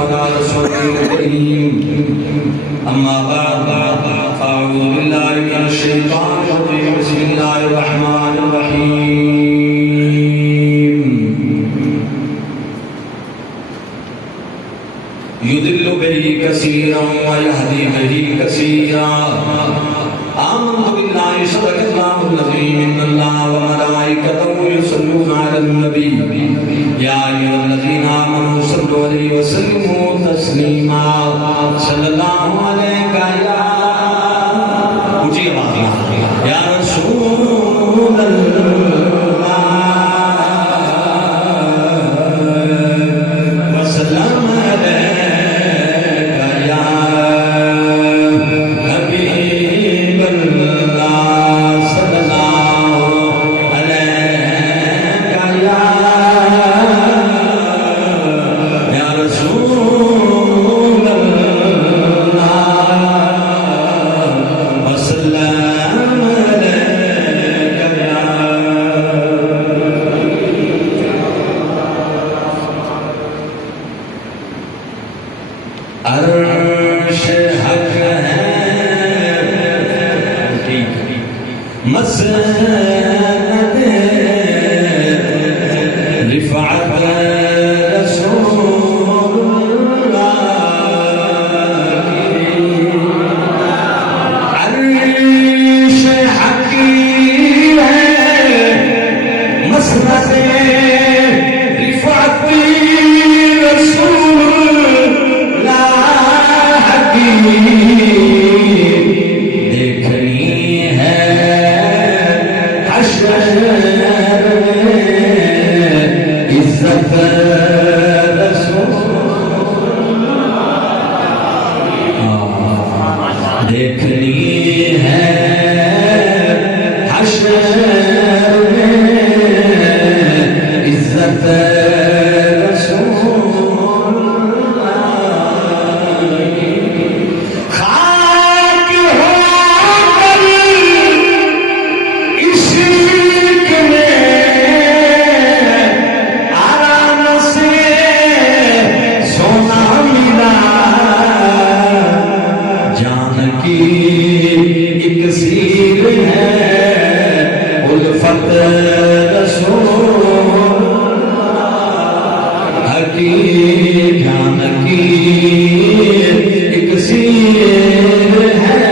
على رسوله الكريم أما بعد فأعوذ بالله من الشيطان الرجيم بسم الله الرحمن الرحيم يضل به كثيرا ويهدي به كثيرا آمنت بالله صدق الله العظيم إن الله وملائكته يصلون على النبي يا أيها الذين آمنوا صلوا عليه وسلموا تسليما صلى الله عليك يا ऊंची आवाज में या रसूल अल्लाह वसल्लम अलैका या हबीब अल्लाह सल्लल्लाहु अलैका या रसूल अल्लाह वसल्लम अलैका या अर्श हक है मसनद रिफ़अत रसूलुल्लाह अर्श हक है मसनद रिफ़अत देखनी है हश्र में इज्जत देखनी है हश्र में इज्जत एक सीर है उल्फत रसूल हकी जान की एक सीर है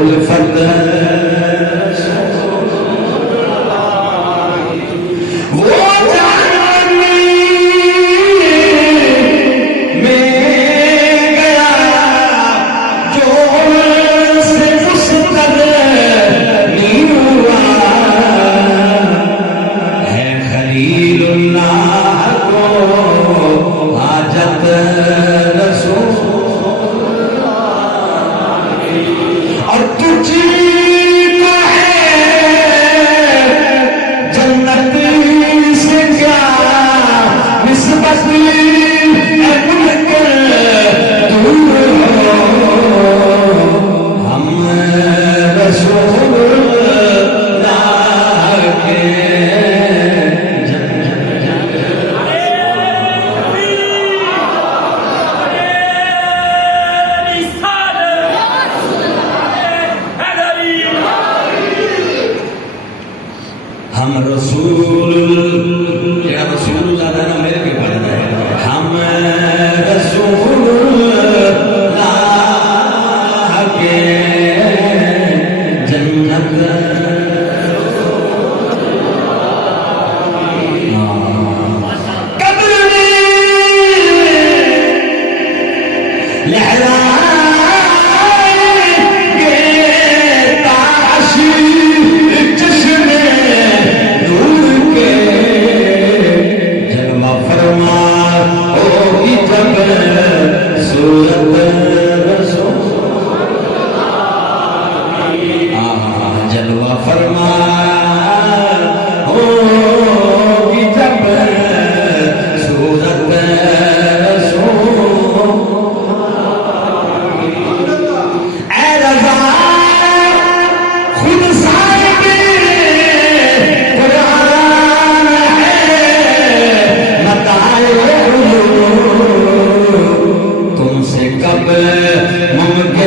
उल्फत वो हम रसूल या रसूलुल्लाह ना मेरे के बन गए हम मुमकिन